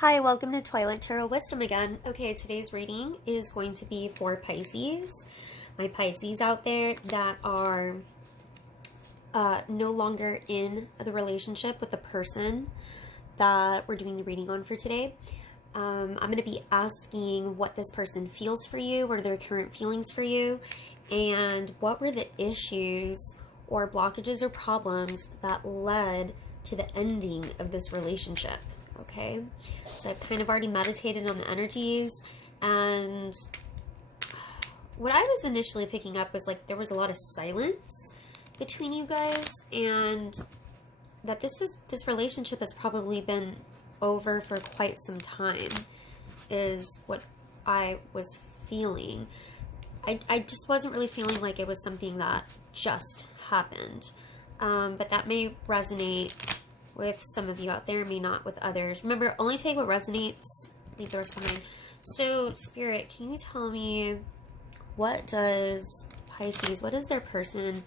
Hi, welcome to Twilight Tarot Wisdom again. Okay, today's reading is going to be for Pisces. My Pisces out there that are no longer in the relationship with the person that we're doing the reading on for today. I'm going to be asking what this person feels for you, what are their current feelings for you, and what were the issues or blockages or problems that led to the ending of this relationship. Okay, so I've kind of already meditated on the energies, and what I was initially picking up was like there was a lot of silence between you guys, and that this relationship has probably been over for quite some time is what I was feeling. I just wasn't really feeling like it was something that just happened, but that may resonate with some of you out there, may not with others. Remember, only take what resonates, leave the rest behind. So, Spirit, can you tell me, what does Pisces, what does their person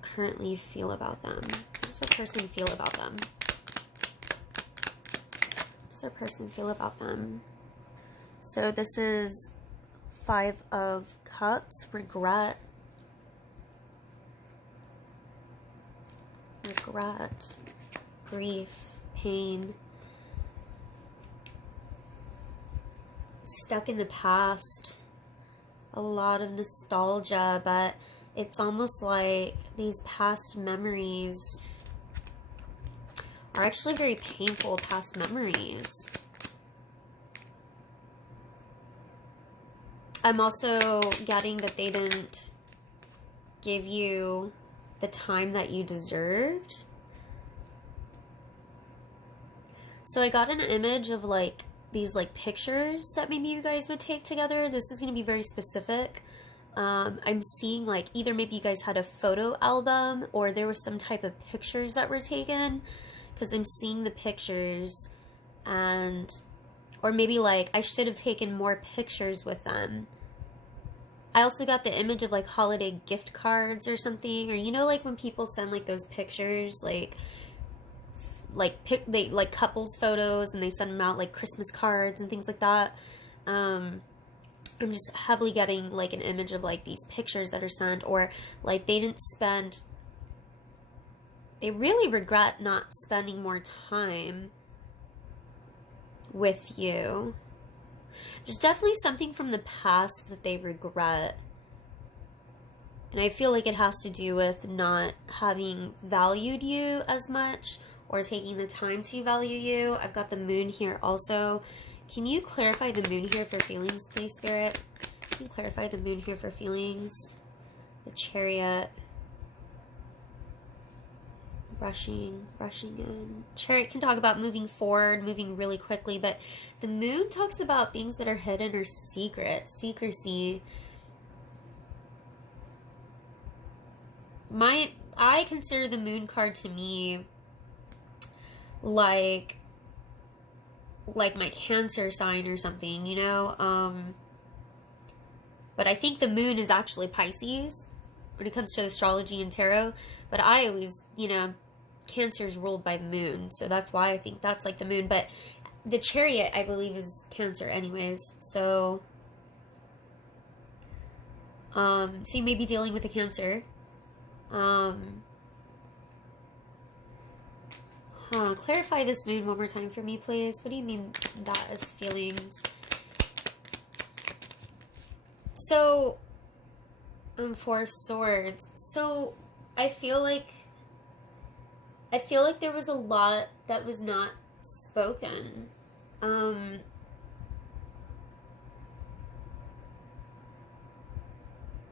currently feel about them? What does their person feel about them? What does their person feel about them? So this is 5 of Cups, regret, grief, pain, stuck in the past, a lot of nostalgia, but it's almost like these past memories are actually very painful past memories. I'm also getting that they didn't give you the time that you deserved. So I got an image of like these like pictures that maybe you guys would take together. This is going to be very specific. I'm seeing like either maybe you guys had a photo album or there was some type of pictures that were taken, because I'm seeing the pictures, and or maybe like I should have taken more pictures with them. I also got the image of like holiday gift cards or something, or you know, like when people send like those pictures, like couples photos, and they send them out like Christmas cards and things like that. I'm just heavily getting like an image of like these pictures that are sent, or like they really regret not spending more time with you. There's definitely something from the past that they regret. And I feel like it has to do with not having valued you as much, or taking the time to value you. I've got the moon here also. Can you clarify the moon here for feelings, please, Spirit? Can you clarify the moon here for feelings? The Chariot. Rushing in. Chariot can talk about moving forward, moving really quickly, but the moon talks about things that are hidden or secret, secrecy. I consider the moon card to me like my Cancer sign or something, you know? But I think the moon is actually Pisces when it comes to astrology and tarot. But I always, you know, Cancer's ruled by the moon, so that's why I think that's like the moon. But the Chariot, I believe, is Cancer anyways. So you may be dealing with a Cancer. Clarify this moon one more time for me, please. What do you mean that is feelings? So, 4 of Swords. So, I feel like there was a lot that was not spoken.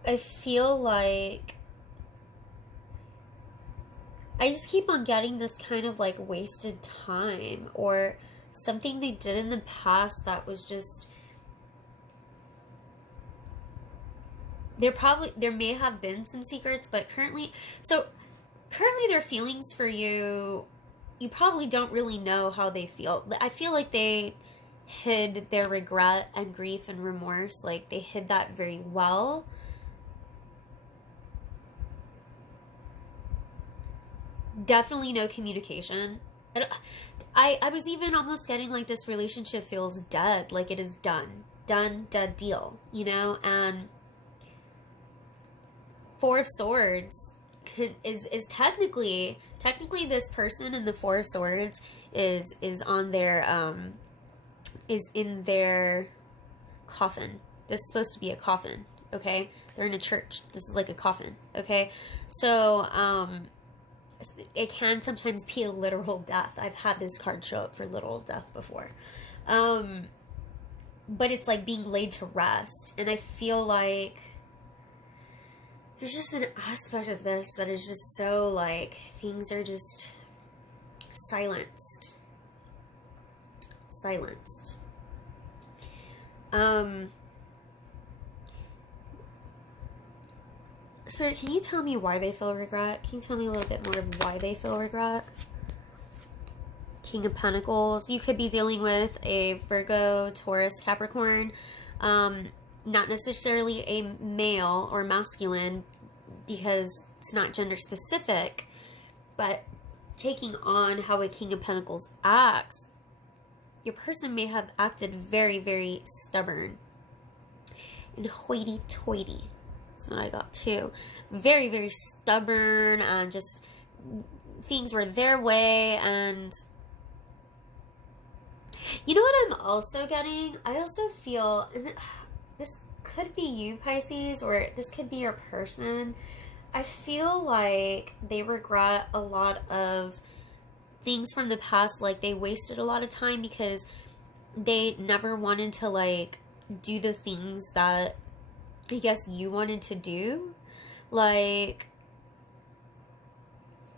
I feel like I just keep on getting this kind of like wasted time, or something they did in the past that was just, there may have been some secrets, but currently their feelings for you, you probably don't really know how they feel. I feel like they hid their regret and grief and remorse, like they hid that very well. Definitely no communication. I was even almost getting like this relationship feels dead, like it is done, dead deal, you know. And Four of Swords is technically this person in the Four of Swords is on their is in their coffin. This is supposed to be a coffin, okay? They're in a church. This is like a coffin, okay? So it can sometimes be a literal death. I've had this card show up for literal death before. But it's like being laid to rest. And I feel like there's just an aspect of this that is just so like, things are just silenced. Spirit, can you tell me why they feel regret? Can you tell me a little bit more of why they feel regret? King of Pentacles. You could be dealing with a Virgo, Taurus, Capricorn. Not necessarily a male or masculine because it's not gender specific, but taking on how a King of Pentacles acts, your person may have acted very, very stubborn and hoity-toity. That's what I got too. Very, very stubborn, and just things were their way. And you know what I'm also getting? I also feel, and this could be you, Pisces, or this could be your person. I feel like they regret a lot of things from the past. Like they wasted a lot of time because they never wanted to like do the things that I guess you wanted to do. Like,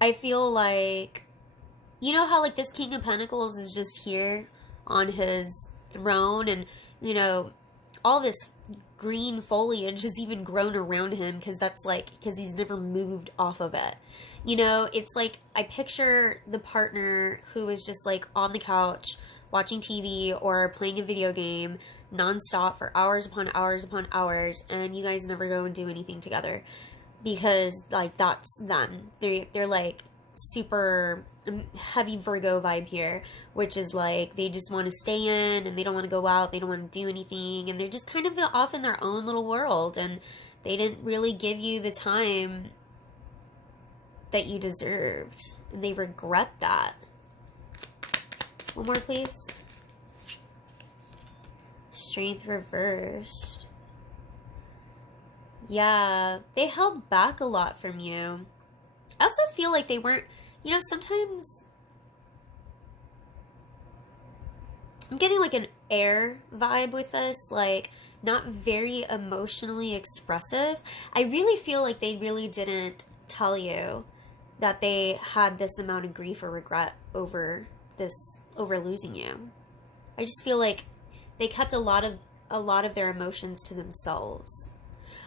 I feel like, you know how like this King of Pentacles is just here on his throne, and you know, all this green foliage has even grown around him because he's never moved off of it. You know, it's like I picture the partner who is just like on the couch watching TV or playing a video game nonstop for hours upon hours upon hours, and you guys never go and do anything together because like that's them. They're like super heavy Virgo vibe here, which is like they just want to stay in and they don't want to go out, they don't want to do anything, and they're just kind of off in their own little world, and they didn't really give you the time that you deserved, and they regret that. One more, please. Strength reversed. Yeah, they held back a lot from you. I also feel like they weren't, you know, sometimes I'm getting like an air vibe with this, like not very emotionally expressive. I really feel like they really didn't tell you that they had this amount of grief or regret over losing you. I just feel like they kept a lot of their emotions to themselves.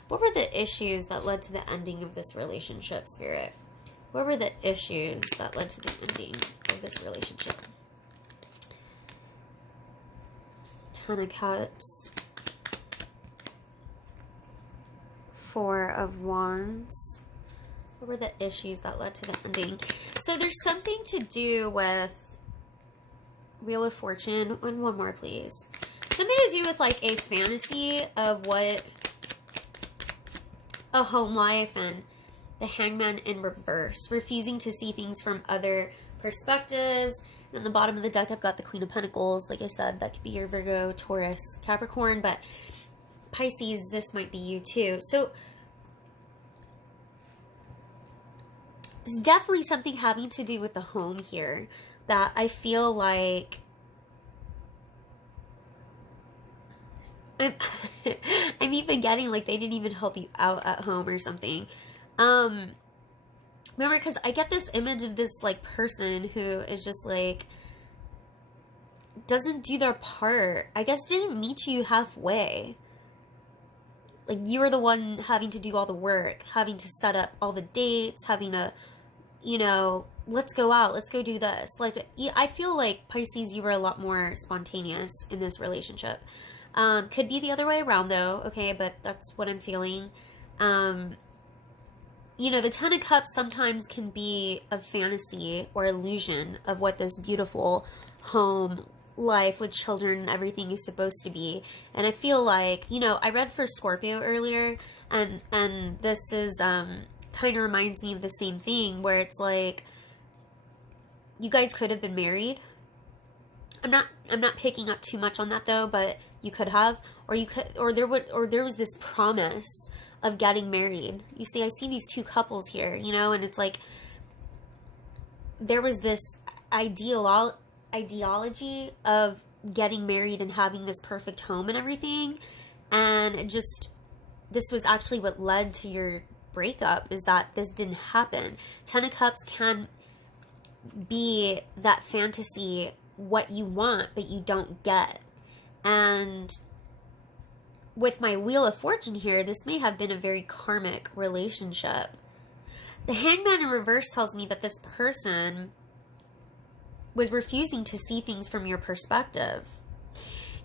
What were the issues that led to the ending of this relationship, Spirit? What were the issues that led to the ending of this relationship? Ten of Cups. Four of Wands. What were the issues that led to the ending? So there's something to do with Wheel of Fortune. One more, please. Something to do with like a fantasy of what a home life, and the Hangman in reverse, refusing to see things from other perspectives. And on the bottom of the deck, I've got the Queen of Pentacles. Like I said, that could be your Virgo, Taurus, Capricorn, but Pisces, this might be you too. So it's definitely something having to do with the home here that I feel like I'm even getting like they didn't even help you out at home or something. Remember, because I get this image of this like person who is just like doesn't do their part. I guess didn't meet you halfway. Like you were the one having to do all the work, having to set up all the dates, having to, you know, let's go out, let's go do this. Like I feel like Pisces, you were a lot more spontaneous in this relationship. Could be the other way around though, okay, but that's what I'm feeling. you know, the Ten of Cups sometimes can be a fantasy or illusion of what this beautiful home life with children and everything is supposed to be. And I feel like, you know, I read for Scorpio earlier, and this is kind of reminds me of the same thing, where it's like you guys could have been married. I'm not picking up too much on that though, but you could have, or there was this promise of getting married. You see, I see these two couples here, you know, and it's like there was this ideology of getting married and having this perfect home and everything, and this was actually what led to your breakup, is that this didn't happen. Ten of Cups can be that fantasy, what you want but you don't get. And with my Wheel of Fortune here, this may have been a very karmic relationship. The Hangman in reverse tells me that this person was refusing to see things from your perspective.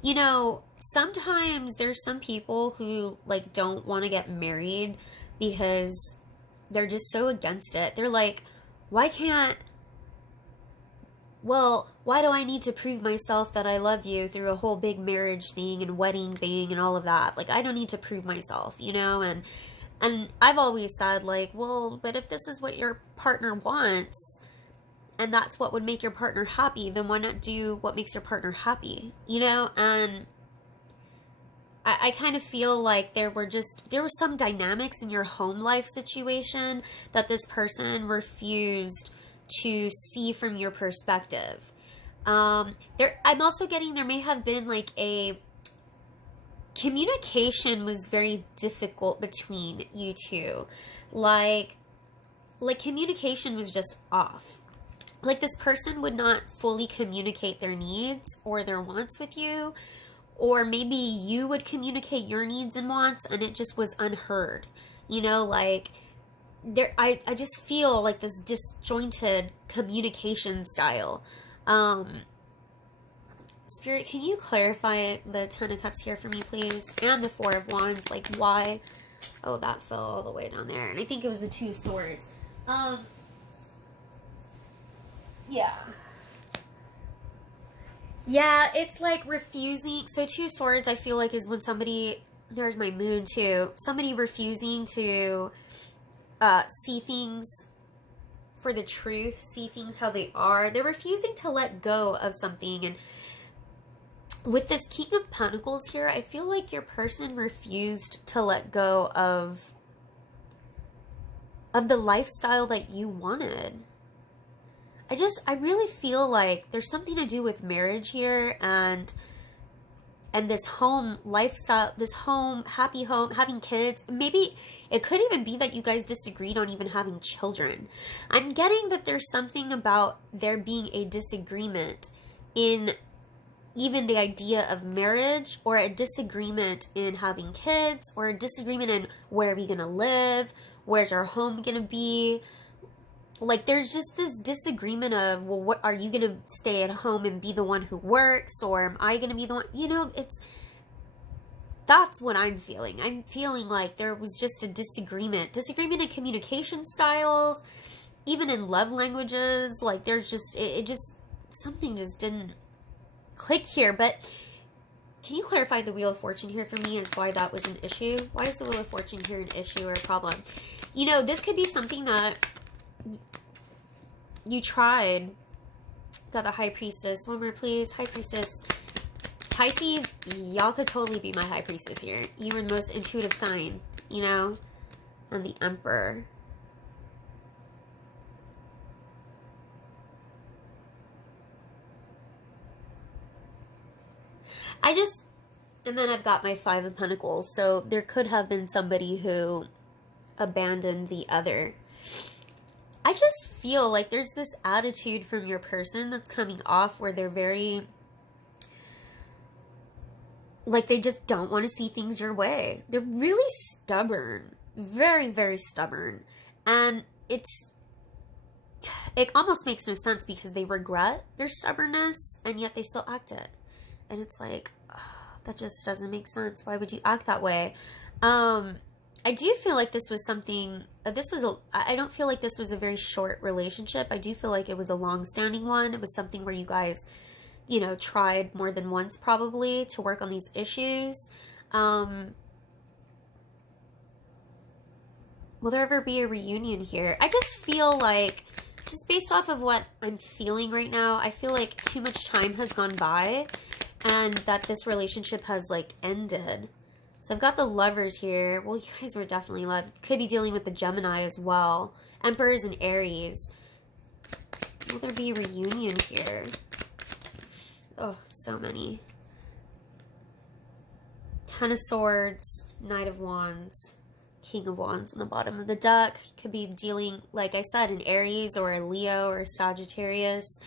You know, sometimes there's some people who like don't want to get married because they're just so against it. They're like, why do I need to prove myself that I love you through a whole big marriage thing and wedding thing and all of that? Like, I don't need to prove myself, you know? And I've always said, like, well, but if this is what your partner wants and that's what would make your partner happy, then why not do what makes your partner happy, you know? And I kind of feel like there were some dynamics in your home life situation that this person refused to see from your perspective. I'm also getting there may have been like a communication was very difficult between you two. Like communication was just off. Like this person would not fully communicate their needs or their wants with you, or maybe you would communicate your needs and wants and it just was unheard. You know, like I just feel like this disjointed communication style. Spirit, can you clarify the Ten of Cups here for me, please? And the Four of Wands, like why? Oh, that fell all the way down there. And I think it was the Two Swords. Yeah. Yeah, it's like refusing. So Two Swords, I feel like, is when somebody, there's my moon too, somebody refusing to see things for the truth, see things how they are. They're refusing to let go of something. And with this King of Pentacles here, I feel like your person refused to let go of the lifestyle that you wanted. I really feel like there's something to do with marriage here and this home lifestyle, this home, happy home, having kids. Maybe it could even be that you guys disagreed on even having children. I'm getting that there's something about there being a disagreement in even the idea of marriage, or a disagreement in having kids, or a disagreement in where are we going to live, where's our home going to be. Like, there's just this disagreement of, well, what are you going to stay at home and be the one who works, or am I going to be the one, you know, that's what I'm feeling. I'm feeling like there was just a disagreement in communication styles, even in love languages. Like, there's just, something just didn't click here. But can you clarify the Wheel of Fortune here for me as why that was an issue? Why is the Wheel of Fortune here an issue or a problem? You know, this could be something that you tried. Got the High Priestess. One more, please. High Priestess. Pisces, y'all could totally be my High Priestess here. You were the most intuitive sign, you know? And the Emperor. And then I've got my Five of Pentacles. So there could have been somebody who abandoned the other. I just feel like there's this attitude from your person that's coming off where they're very, like, they just don't want to see things your way. They're really stubborn. Very, very stubborn. And it almost makes no sense because they regret their stubbornness and yet they still act it. And it's like, that just doesn't make sense. Why would you act that way? I do feel like this was something, I don't feel like this was a very short relationship. I do feel like it was a long-standing one. It was something where you guys, you know, tried more than once probably to work on these issues. Will there ever be a reunion here? I just feel like, just based off of what I'm feeling right now, I feel like too much time has gone by and that this relationship has, like, ended. So I've got the Lovers here. Well, you guys were definitely loved. Could be dealing with the Gemini as well. Emperors and Aries. Will there be a reunion here? Oh, so many. Ten of Swords, Knight of Wands, King of Wands on the bottom of the deck. Could be dealing, like I said, an Aries or a Leo or a Sagittarius.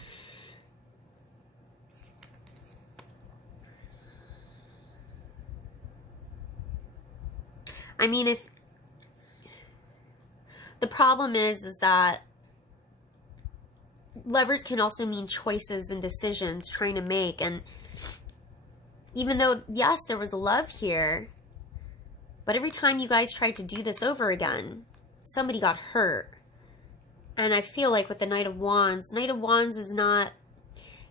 I mean, if the problem is that Lovers can also mean choices and decisions trying to make. And even though, yes, there was love here, but every time you guys tried to do this over again, somebody got hurt. And I feel like with the Knight of Wands is not,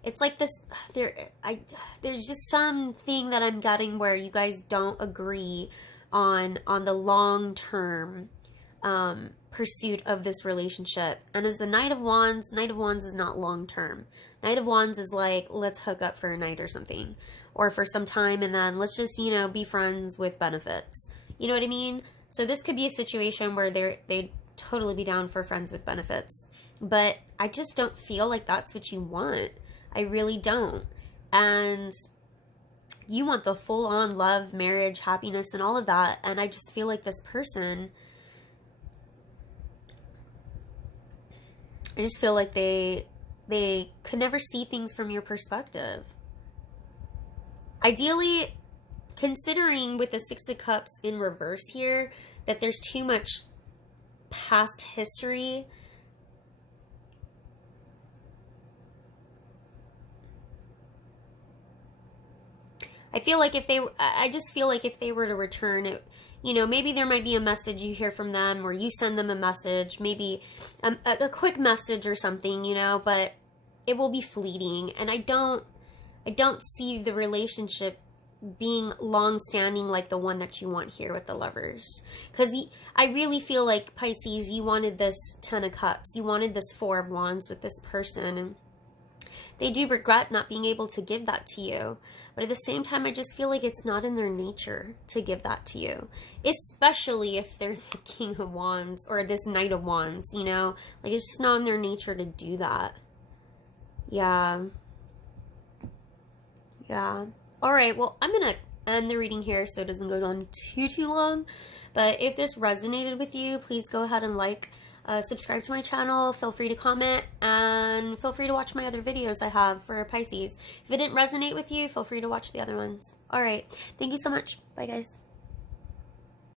it's like this, there's just something that I'm getting where you guys don't agree on the long-term pursuit of this relationship. And as the Knight of Wands is not long-term. Knight of Wands is like, let's hook up for a night or something, or for some time, and then let's just, you know, be friends with benefits. You know what I mean? So this could be a situation where they'd totally be down for friends with benefits, but I just don't feel like that's what you want. I really don't. And you want the full-on love, marriage, happiness, and all of that. And I just feel like this person, I just feel like they could never see things from your perspective. Ideally, considering with the Six of Cups in reverse here, that there's too much past history. I feel like I just feel like if they were to return it, you know, maybe there might be a message you hear from them, or you send them a message, maybe a quick message or something, you know, but it will be fleeting. And I don't see the relationship being long-standing like the one that you want here with the Lovers. Because I really feel like, Pisces, you wanted this Ten of Cups. You wanted this Four of Wands with this person, and they do regret not being able to give that to you. But at the same time, I just feel like it's not in their nature to give that to you. Especially if they're the King of Wands or this Knight of Wands, you know? Like, it's just not in their nature to do that. Yeah. Yeah. Alright, well, I'm going to end the reading here so it doesn't go on too long. But if this resonated with you, please go ahead and like, subscribe to my channel, feel free to comment, and feel free to watch my other videos I have for Pisces. If it didn't resonate with you, feel free to watch the other ones. Alright, thank you so much. Bye, guys.